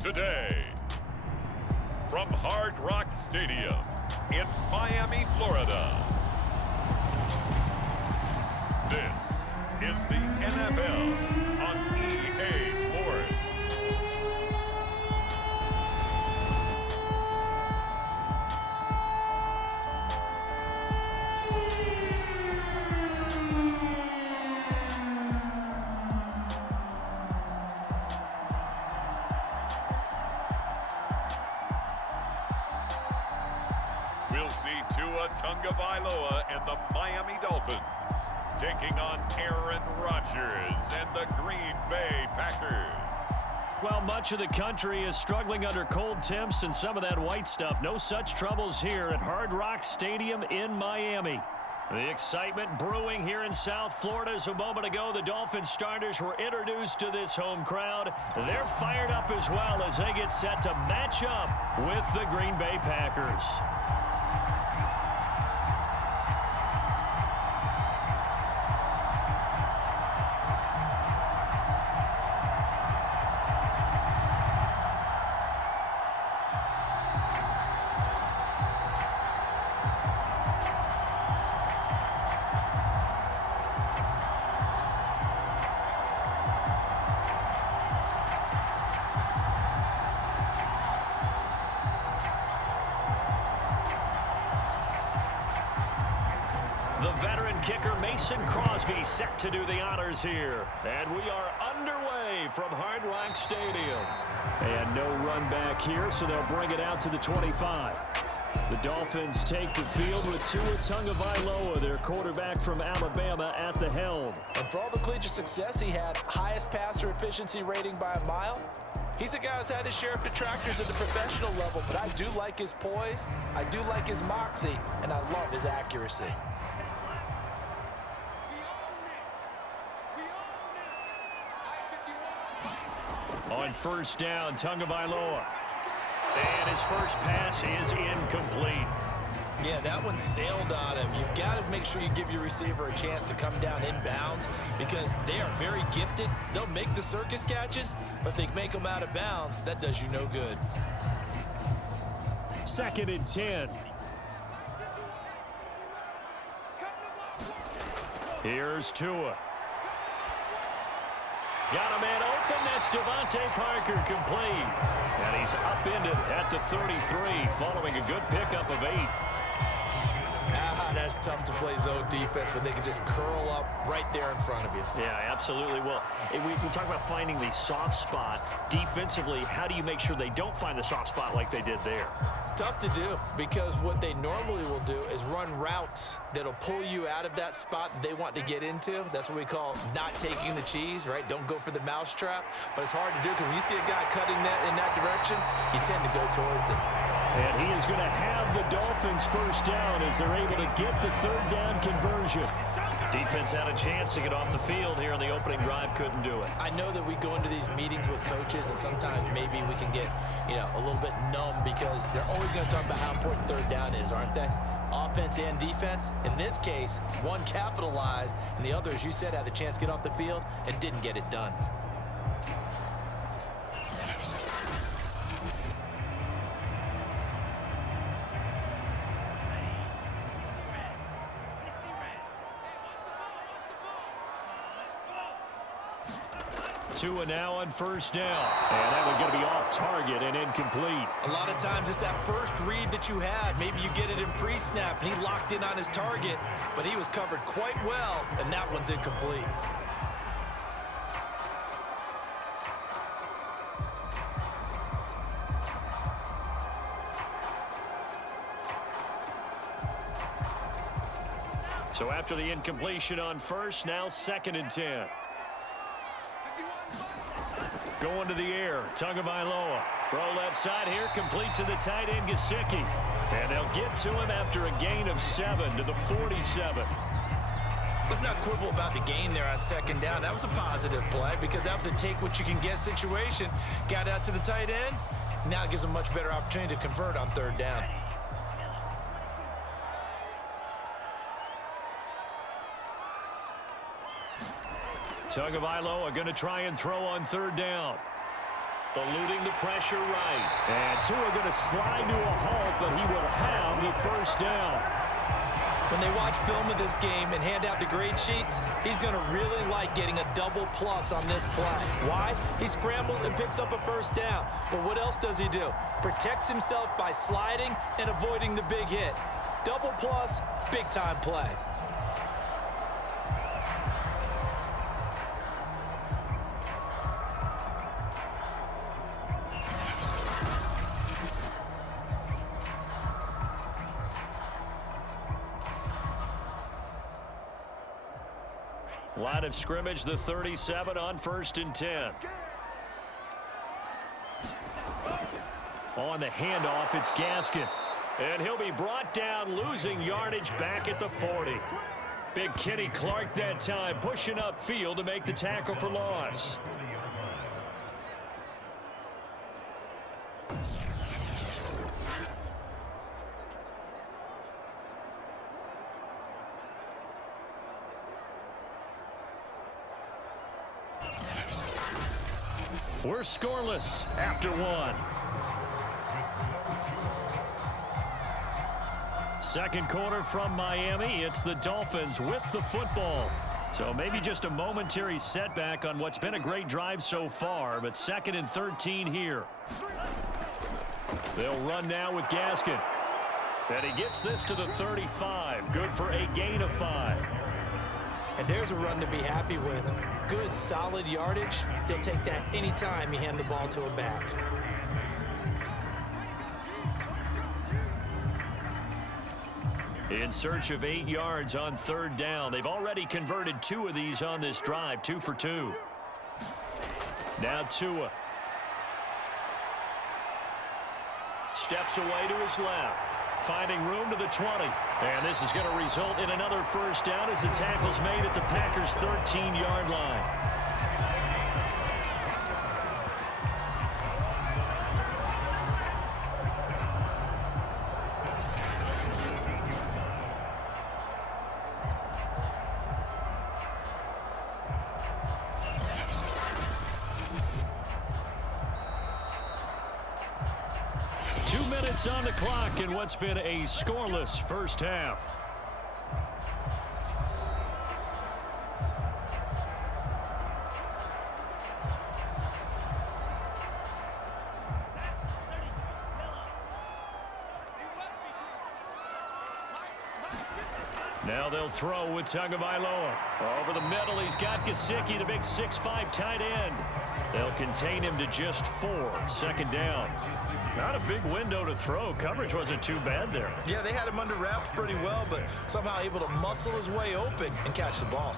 today. From Hard Rock Stadium in Miami, Florida. This is the NFL on EA Sports. We'll see Tua Tagovailoa and the Miami Dolphins taking on Aaron Rodgers and the Green Bay Packers. Well, much of the country is struggling under cold temps and some of that white stuff. No such troubles here at Hard Rock Stadium in Miami. The excitement brewing here in South Florida as a moment ago the Dolphins starters were introduced to this home crowd. They're fired up as well as they get set to match up with the Green Bay Packers. The veteran kicker Mason Crosby set to do the honors here. And we are underway from Hard Rock Stadium. And no run back here, so they'll bring it out to the 25. The Dolphins take the field with Tua Tagovailoa, their quarterback from Alabama, at the helm. And for all the collegiate success he had, highest passer efficiency rating by a mile, he's a guy who's had his share of detractors at the professional level, but I do like his poise, I do like his moxie, and I love his accuracy. On first down, Tagovailoa. And his first pass is incomplete. Yeah, that one sailed on him. You've got to make sure you give your receiver a chance to come down inbounds because they are very gifted. They'll make the circus catches, but if they make them out of bounds, that does you no good. 2nd and 10. Here's Tua. Got a man open. That's Devontae Parker complete. And he's upended at the 33 following a good pickup of 8. That's tough to play zone defense when they can just curl up right there in front of you. Yeah, absolutely. Well, we talk about finding the soft spot. Defensively, how do you make sure they don't find the soft spot like they did there? Tough to do because what they normally will do is run routes that'll pull you out of that spot that they want to get into. That's what we call not taking the cheese, right? Don't go for the mousetrap. But it's hard to do because when you see a guy cutting that in that direction, you tend to go towards him. And he is going to have the Dolphins first down as they're able to get the 3rd down conversion. Defense had a chance to get off the field here on the opening drive, couldn't do it. I know that we go into these meetings with coaches and sometimes maybe we can get, a little bit numb because they're always going to talk about how important 3rd down is, aren't they? Offense and defense. In this case, one capitalized and the other, as you said, had a chance to get off the field and didn't get it done. Tua now on first down. And that one's going to be off target and incomplete. A lot of times it's that first read that you have. Maybe you get it in pre-snap, and he locked in on his target, but he was covered quite well, and that one's incomplete. So after the incompletion on first, now 2nd and 10. Going to the air, Tagovailoa. Throw left side here, complete to the tight end, Gesicki. And they'll get to him after a gain of 7 to the 47. Let's not quibble about the gain there on 2nd down. That was a positive play because that was a take-what-you-can-get situation. Got out to the tight end. Now it gives them a much better opportunity to convert on 3rd down. Tagovailoa going to try and throw on 3rd down. Eluding the pressure right. And Tua going to slide to a halt, but he will have the first down. When they watch film of this game and hand out the grade sheets, he's going to really like getting a double plus on this play. Why? He scrambles and picks up a first down. But what else does he do? Protects himself by sliding and avoiding the big hit. Double plus, big-time play. Line of scrimmage, the 37 on 1st and 10. On the handoff, it's Gaskin. And he'll be brought down, losing yardage back at the 40. Big Kenny Clark that time, pushing upfield to make the tackle for loss. We're scoreless after one. Second quarter from Miami. It's the Dolphins with the football. So maybe just a momentary setback on what's been a great drive so far, but 2nd and 13 here. They'll run now with Gaskin. And he gets this to the 35. Good for a gain of 5. And there's a run to be happy with. Good, solid yardage. He'll take that anytime you hand the ball to a back. In search of 8 yards on 3rd down. They've already converted 2 of these on this drive, 2 for 2. Now Tua. Steps away to his left. Finding room to the 20. And this is going to result in another first down as the tackle's made at the Packers' 13-yard line. On the clock in what's been a scoreless first half. Now they'll throw with Tagovailoa. Over the middle, he's got Gesicki, the big 6'5" tight end. They'll contain him to just 4. 2nd down. Not a big window to throw. Coverage wasn't too bad there. Yeah, they had him under wraps pretty well, but somehow able to muscle his way open and catch the ball.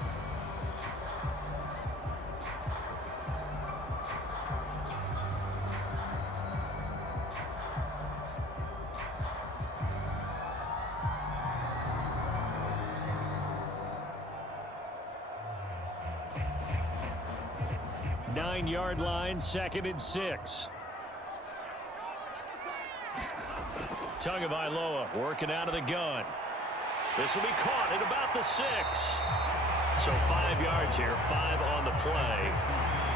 Nine-yard line, 2nd and 6. Tagovailoa working out of the gun. This will be caught at about the 6. So 5 yards here, 5 on the play.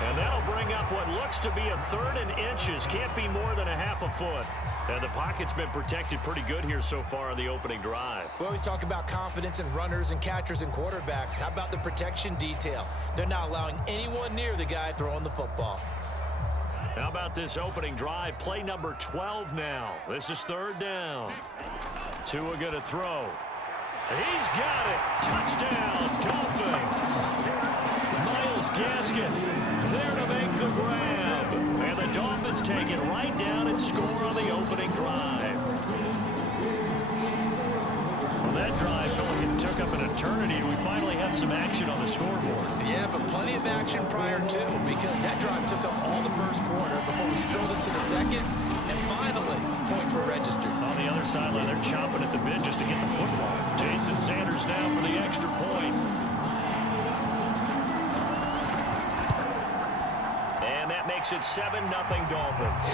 And that'll bring up what looks to be a 3rd and inches. Can't be more than a half a foot. And the pocket's been protected pretty good here so far on the opening drive. We always talk about confidence in runners and catchers and quarterbacks. How about the protection detail? They're not allowing anyone near the guy throwing the football. How about this opening drive? Play number 12 now. This is 3rd down. Tua going to throw. He's got it. Touchdown, Dolphins. Myles Gaskin there to make the grab. And the Dolphins take it right down and score on the opening drive. Well, that drive felt like it took up an eternity. We finally have some action on the scoreboard. Yeah, but plenty of action prior to, because that drive took up all the first quarter before we spilled into the second, and finally, points were registered. On the other sideline, they're chomping at the bit just to get the football. Jason Sanders now for the extra point. And that makes it 7-0 Dolphins.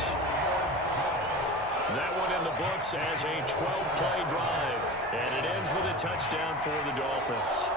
That one in the books as a 12-play drive. And it ends with a touchdown for the Dolphins.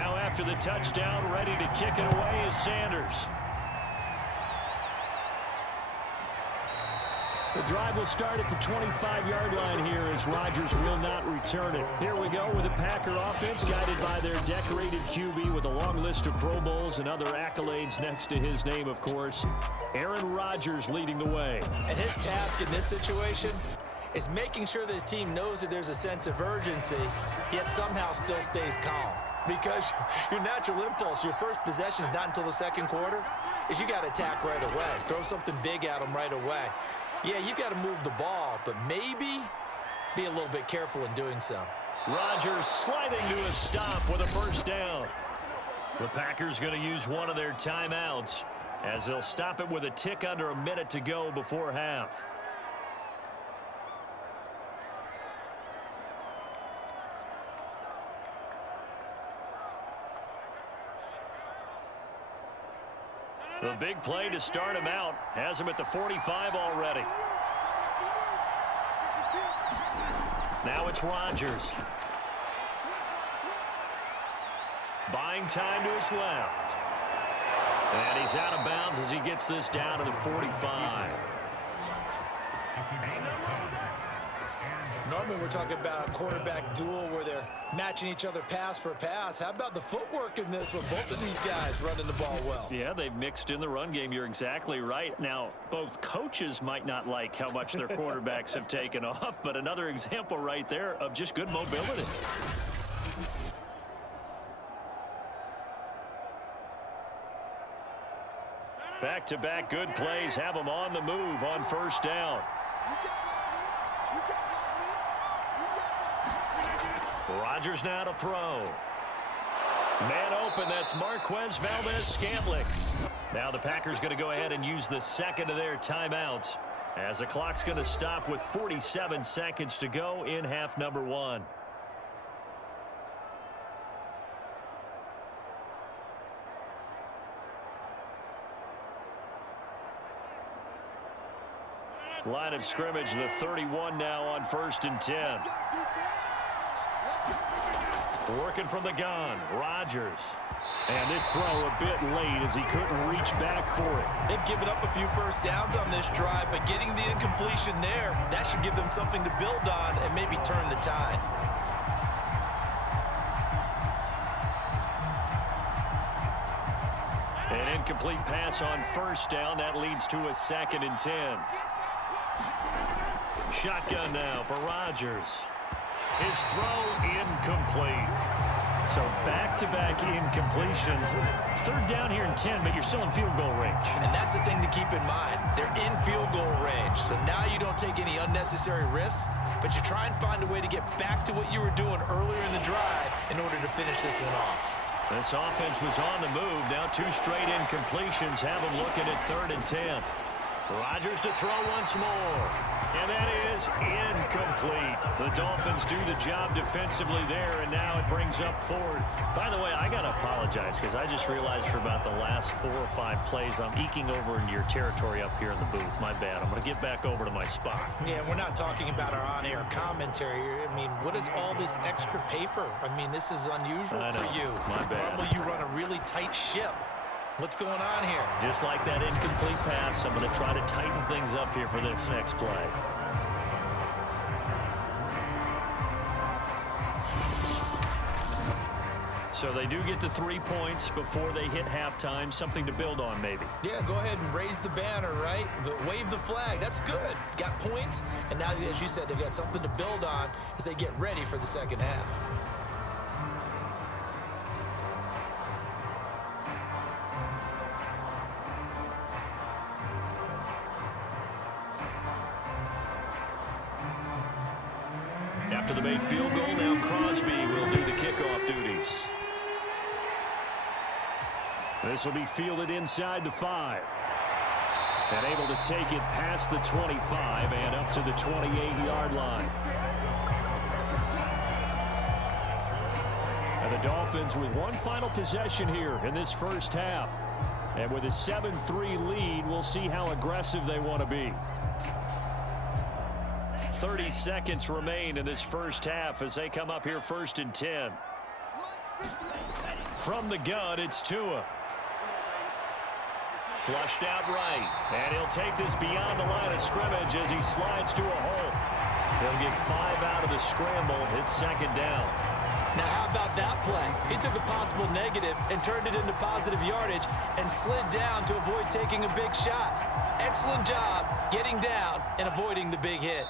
Now after the touchdown, ready to kick it away is Sanders. The drive will start at the 25-yard line here as Rodgers will not return it. Here we go with the Packer offense guided by their decorated QB with a long list of Pro Bowls and other accolades next to his name, of course. Aaron Rodgers leading the way. And his task in this situation is making sure that his team knows that there's a sense of urgency, yet somehow still stays calm. Because your natural impulse, your first possession is not until the second quarter, is you got to attack right away. Throw something big at them right away. Yeah, you got to move the ball, but maybe be a little bit careful in doing so. Rodgers sliding to a stop with a first down. The Packers going to use one of their timeouts as they'll stop it with a tick under a minute to go before half. The big play to start him out has him at the 45 already. Now it's Rodgers. Buying time to his left. And he's out of bounds as he gets this down to the 45. Normally we're talking about a quarterback duel where they're matching each other pass for pass. How about the footwork in this with both of these guys running the ball well? Yeah, they've mixed in the run game. You're exactly right. Now, both coaches might not like how much their quarterbacks have taken off, but another example right there of just good mobility. Back-to-back good plays have them on the move on first down. Rodgers now to throw. Man open, that's Marquez Valdez-Scantling. Now the Packers going to go ahead and use the second of their timeouts as the clock's going to stop with 47 seconds to go in half number one. Line of scrimmage, the 31 now on 1st and 10. Working from the gun, Rodgers. And this throw a bit late as he couldn't reach back for it. They've given up a few first downs on this drive, but getting the incompletion there, that should give them something to build on and maybe turn the tide. An incomplete pass on first down. That leads to a 2nd and 10. Shotgun now for Rodgers. His throw incomplete. So back-to-back incompletions. 3rd down here and 10, but you're still in field goal range. And that's the thing to keep in mind. They're in field goal range. So now you don't take any unnecessary risks, but you try and find a way to get back to what you were doing earlier in the drive in order to finish this one off. This offense was on the move. Now 2 straight incompletions have them looking at 3rd and 10. Rodgers to throw once more. And that is incomplete. The Dolphins do the job defensively there, and now it brings up 4th. By the way, I got to apologize because I just realized for about the last 4 or 5 plays, I'm eking over into your territory up here in the booth. My bad. I'm going to get back over to my spot. Yeah, we're not talking about our on-air commentary. I mean, what is all this extra paper? I mean, this is unusual for you. My bad. Normally you run a really tight ship. What's going on here? Just like that incomplete pass, I'm going to try to tighten things up here for this next play. So they do get to 3 points before they hit halftime. Something to build on, maybe. Yeah, go ahead and raise the banner, right? Wave the flag. That's good. Got points, and now, as you said, they've got something to build on as they get ready for the second half. After the made field goal, now Crosby will do the kickoff duties. This will be fielded inside the 5. And able to take it past the 25 and up to the 28-yard line. And the Dolphins with one final possession here in this first half. And with a 7-3 lead, we'll see how aggressive they want to be. 30 seconds remain in this first half as they come up here 1st and 10. From the gun, it's Tua. Flushed out right. And he'll take this beyond the line of scrimmage as he slides to a hole. He'll get 5 out of the scramble. It's second down. Now, how about that play? He took a possible negative and turned it into positive yardage and slid down to avoid taking a big shot. Excellent job getting down and avoiding the big hit.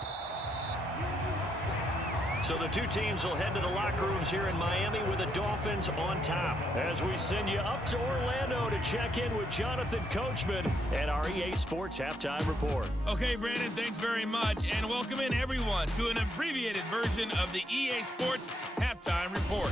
So the two teams will head to the locker rooms here in Miami with the Dolphins on top. As we send you up to Orlando to check in with Jonathan Coachman and our EA Sports Halftime Report. Okay, Brandon, thanks very much. And welcome in, everyone, to an abbreviated version of the EA Sports Halftime Report.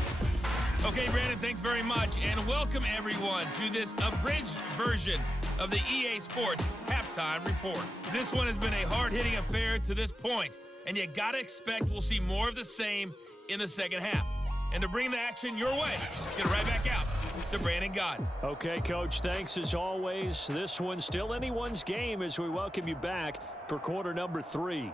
Okay, Brandon, thanks very much. And welcome, everyone, to this abridged version of the EA Sports Halftime Report. This one has been a hard-hitting affair to this point. And you got to expect we'll see more of the same in the second half. And to bring the action your way, let's get right back out to Brandon Gott. Okay, Coach, thanks as always. This one's still anyone's game as we welcome you back for quarter number 3.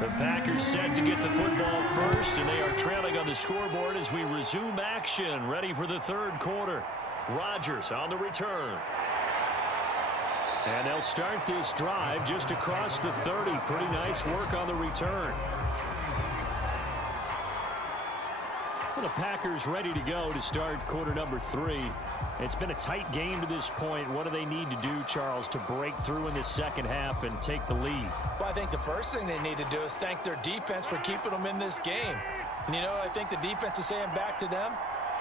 The Packers set to get the football first, and they are trailing on the scoreboard as we resume action, ready for the third quarter. Rodgers on the return. And they'll start this drive just across the 30. Pretty nice work on the return. Well, the Packers ready to go to start quarter number 3. It's been a tight game to this point. What do they need to do, Charles, to break through in the second half and take the lead? Well, I think the first thing they need to do is thank their defense for keeping them in this game. And, you know, I think the defense is saying back to them,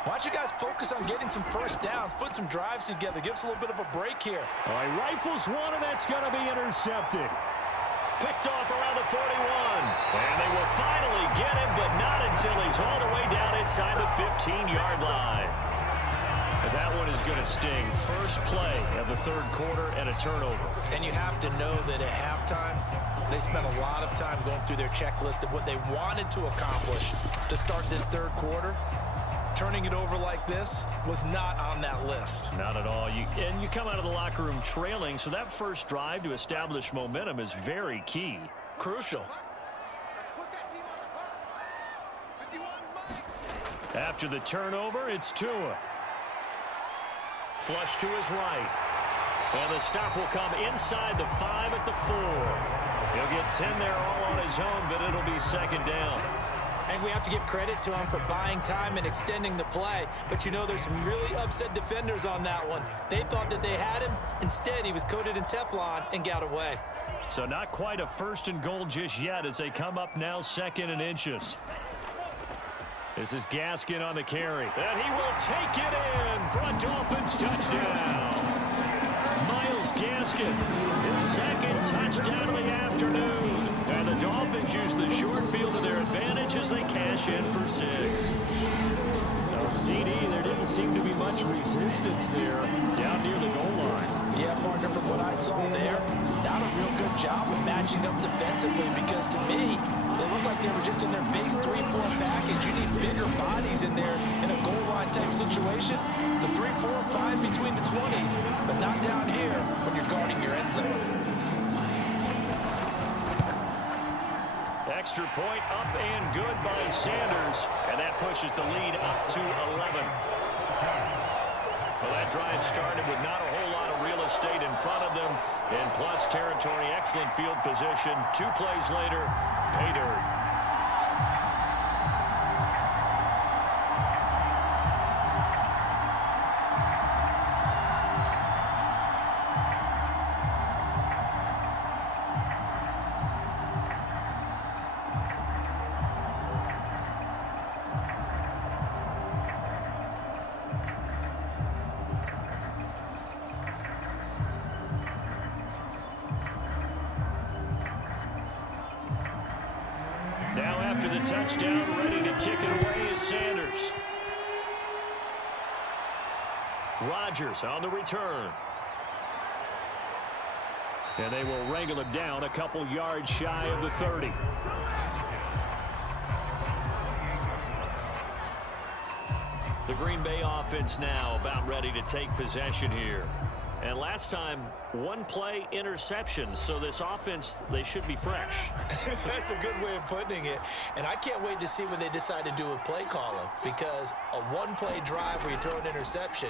why don't you guys focus on getting some first downs, put some drives together, give us a little bit of a break here. All right, rifles one, and that's going to be intercepted. Picked off around the 41. And they will finally get him, but not until he's all the way down inside the 15-yard line. And that one is going to sting. First play of the third quarter and a turnover. And you have to know that at halftime, they spent a lot of time going through their checklist of what they wanted to accomplish to start this third quarter. Turning it over like this was not on that list. Not at all. And you come out of the locker room trailing, so that first drive to establish momentum is very key. Crucial. After the turnover, it's Tua. Flush to his right. And the stop will come inside the 5 at the 4. He'll get 10 there all on his own, but it'll be second down. And we have to give credit to him for buying time and extending the play. But, you know, there's some really upset defenders on that one. They thought that they had him. Instead, he was coated in Teflon and got away. So not quite a first and goal just yet as they come up now second and inches. This is Gaskin on the carry. And he will take it in for a Dolphins touchdown. Myles Gaskin, his second touchdown of the afternoon. And the Dolphins use the short field to their advantage as they cash in for 6. So CD, there didn't seem to be much resistance there down near the goal line. Yeah, partner, from what I saw there, not a real good job of matching up defensively because to me, they look like they were just in their base 3-4 package. You need bigger bodies in there in a goal line type situation. The 3-4 fine between the 20s, but not down here when you're guarding your end zone. Extra point up and good by Sanders, and that pushes the lead up to 11. Well, that drive started with not a whole lot of real estate in front of them. In plus territory, excellent field position. 2 plays later, pay dirt. Now after the touchdown, ready to And kick it away is Sanders. Rodgers on the return. And they will wrangle him down a couple yards shy of the 30. The Green Bay offense now about ready to take possession here. And last time, one play interception. So this offense, they should be fresh. That's a good way of putting it. And I can't wait to see what they decide to do with play calling, because a one-play drive where you throw an interception,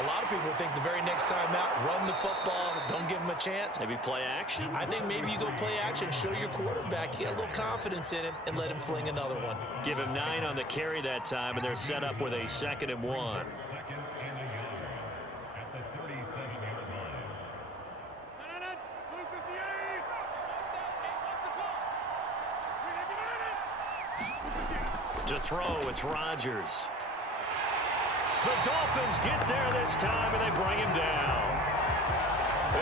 a lot of people think the very next time out, run the football, don't give them a chance. Maybe play action? I think maybe you go play action, show your quarterback, get a little confidence in him, and let him fling another one. Give him 9 on the carry that time, and they're set up with a 2nd and 1. To throw, it's Rodgers. The Dolphins get there this time, and they bring him down.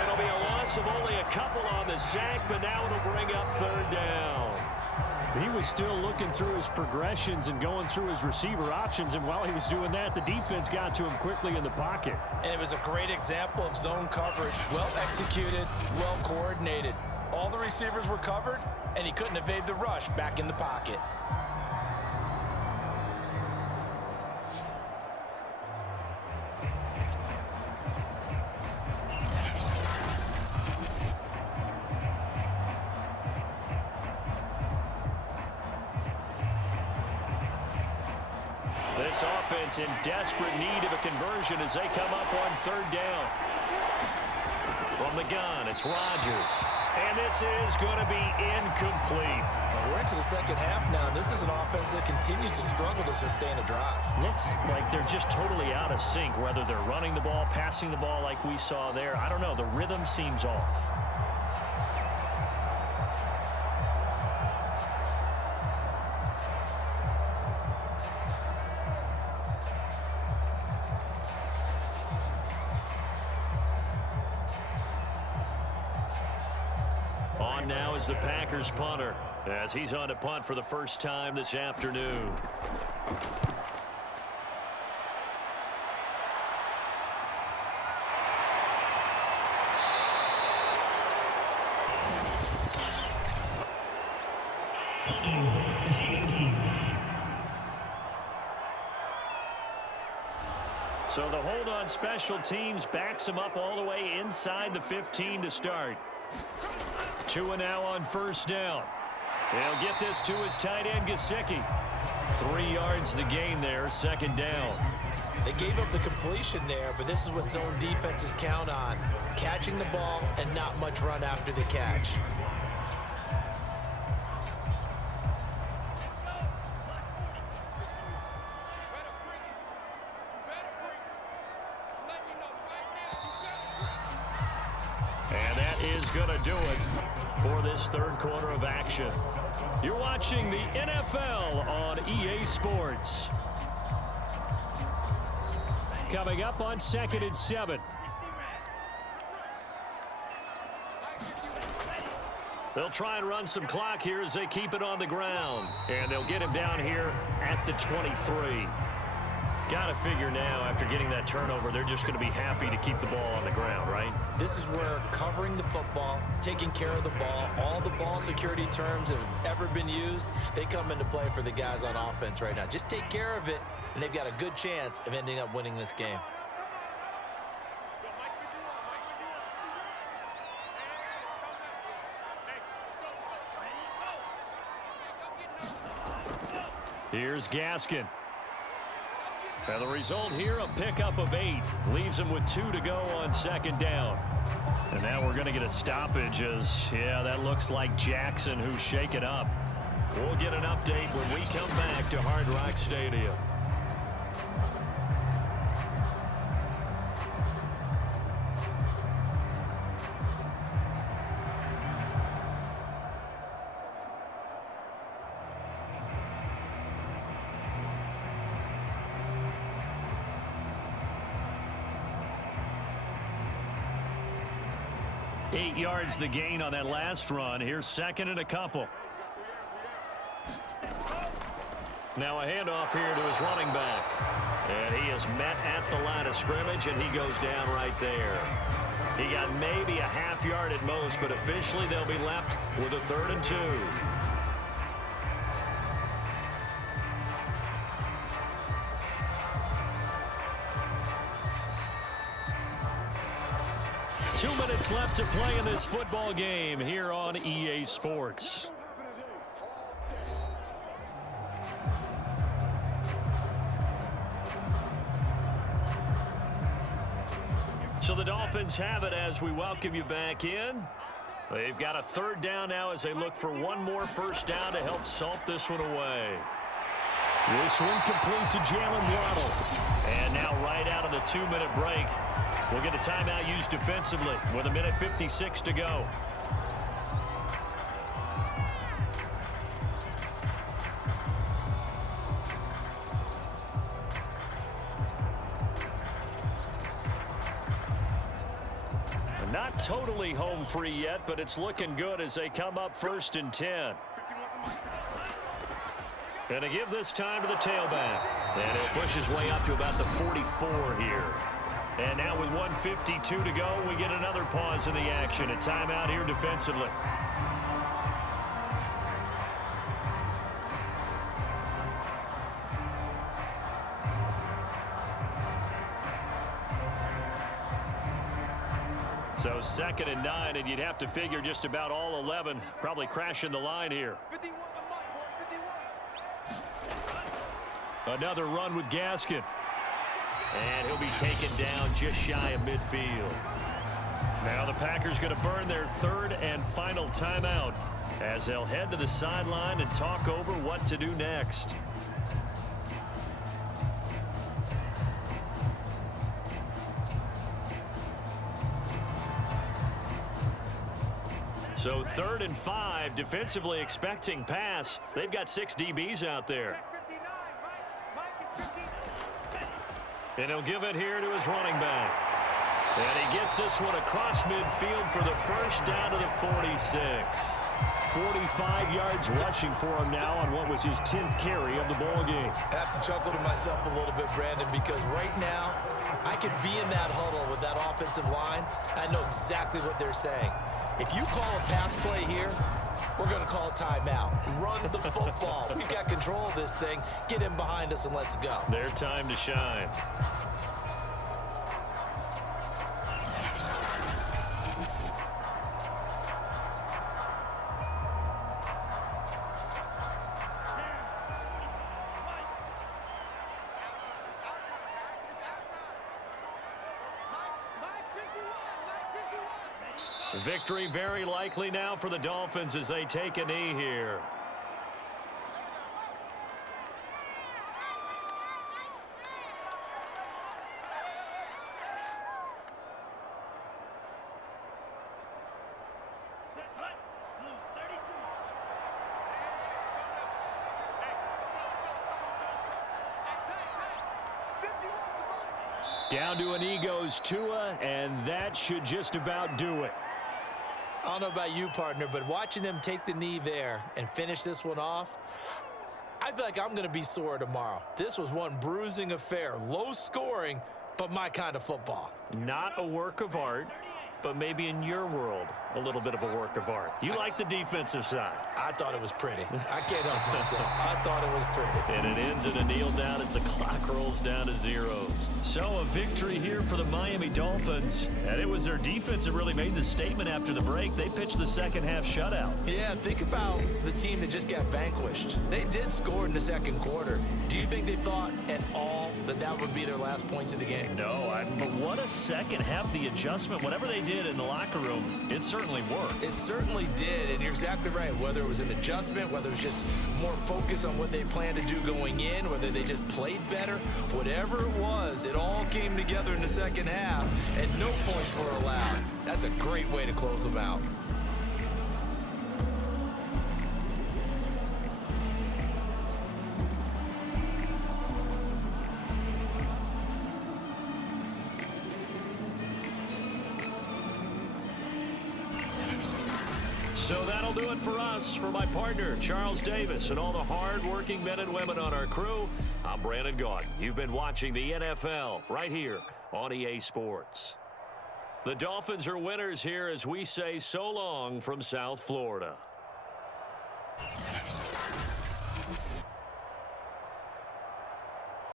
It'll be a loss of only a couple on the sack, but now it'll bring up 3rd down. He was still looking through his progressions and going through his receiver options, and while he was doing that, the defense got to him quickly in the pocket. And it was a great example of zone coverage. Well executed, well coordinated. All the receivers were covered, and he couldn't evade the rush back in the pocket. This offense in desperate need of a conversion as they come up on 3rd down. From the gun, it's Rodgers. And this is going to be incomplete. And we're into the second half now. This is an offense that continues to struggle to sustain a drive. Looks like they're just totally out of sync, whether they're running the ball, passing the ball like we saw there. I don't know. The rhythm seems off. On now is the Packers punter, as he's on to punt for the first time this afternoon. So the hold on special teams backs him up all the way inside the 15 to start. 2 and now on 1st down. They'll get this to his tight end, Gesicki. 3 yards the gain there, 2nd down. They gave up the completion there, but this is what zone defenses count on. Catching the ball and not much run after the catch. And that is going to do it for this 3rd quarter of action. You're watching the NFL on EA Sports. Coming up on 2nd and 7. They'll try and run some clock here as they keep it on the ground. And they'll get him down here at the 23. Got to figure now, after getting that turnover, they're just going to be happy to keep the ball on the ground, right? This is where covering the football, taking care of the ball, all the ball security terms that have ever been used, they come into play for the guys on offense right now. Just take care of it, and they've got a good chance of ending up winning this game. Here's Gaskin. And the result here, a pickup of 8. Leaves him with 2 to go on 2nd down. And now we're going to get a stoppage as, yeah, that looks like Jackson who's shaken up. We'll get an update when we come back to Hard Rock Stadium. Eight yards the gain on that last run. Here's 2nd and a couple. Now a handoff here to his running back. And he is met at the line of scrimmage, and he goes down right there. He got maybe a half yard at most, but officially they'll be left with a 3rd and 2. Two minutes left to play in this football game here on EA Sports. So the Dolphins have it as we welcome you back in. They've got a 3rd down now as they look for one more first down to help salt this one away. This one complete to Jalen Waddle. And now right out of the 2-minute break, we'll get a timeout used defensively with 1:56 to go. Not totally home free yet, but it's looking good as they come up 1st and 10. Going to give this time to the tailback. And he'll push his way up to about the 44 here. And now with 1:52 to go, we get another pause in the action. A timeout here defensively. So 2nd and 9, and you'd have to figure just about all 11 probably crashing the line here. Another run with Gaskin. And he'll be taken down just shy of midfield. Now the Packers going to burn their 3rd and final timeout as they'll head to the sideline and talk over what to do next. So 3rd and 5, defensively expecting pass. They've got 6 DBs out there. And he'll give it here to his running back. And he gets this one across midfield for the first down to the 46. 45 yards rushing for him now on what was his 10th carry of the ball game. I have to chuckle to myself a little bit, Brandon, because right now I could be in that huddle with that offensive line. I know exactly what they're saying. If you call a pass play here, we're going to call a timeout. Run the football. We've got control of this thing. Get in behind us and let's go. Their time to shine. Victory very likely now for the Dolphins as they take a knee here. Down to a knee goes Tua, and that should just about do it. I don't know about you, partner, but watching them take the knee there and finish this one off, I feel like I'm going to be sore tomorrow. This was one bruising affair. Low scoring, but my kind of football. Not a work of art, but maybe in your world, a little bit of a work of art. You like the defensive side. I thought it was pretty. I can't help myself. I thought it was pretty. And it ends in a kneel down as the clock rolls down to zeros. So a victory here for the Miami Dolphins. And it was their defense that really made the statement after the break. They pitched the second half shutout. Yeah, think about the team that just got vanquished. They did score in the second quarter. Do you think they thought at all that that would be their last points of the game? No, but what a second half. The adjustment, whatever they did in the locker room, it certainly worked. It certainly did, and you're exactly right. Whether it was an adjustment, whether it was just more focus on what they planned to do going in, whether they just played better, whatever it was, it all came together in the second half, and no points were allowed. That's a great way to close them out. So that'll do it for us. For my partner, Charles Davis, and all the hard-working men and women on our crew, I'm Brandon Gaudin. You've been watching the NFL right here on EA Sports. The Dolphins are winners here as we say so long from South Florida.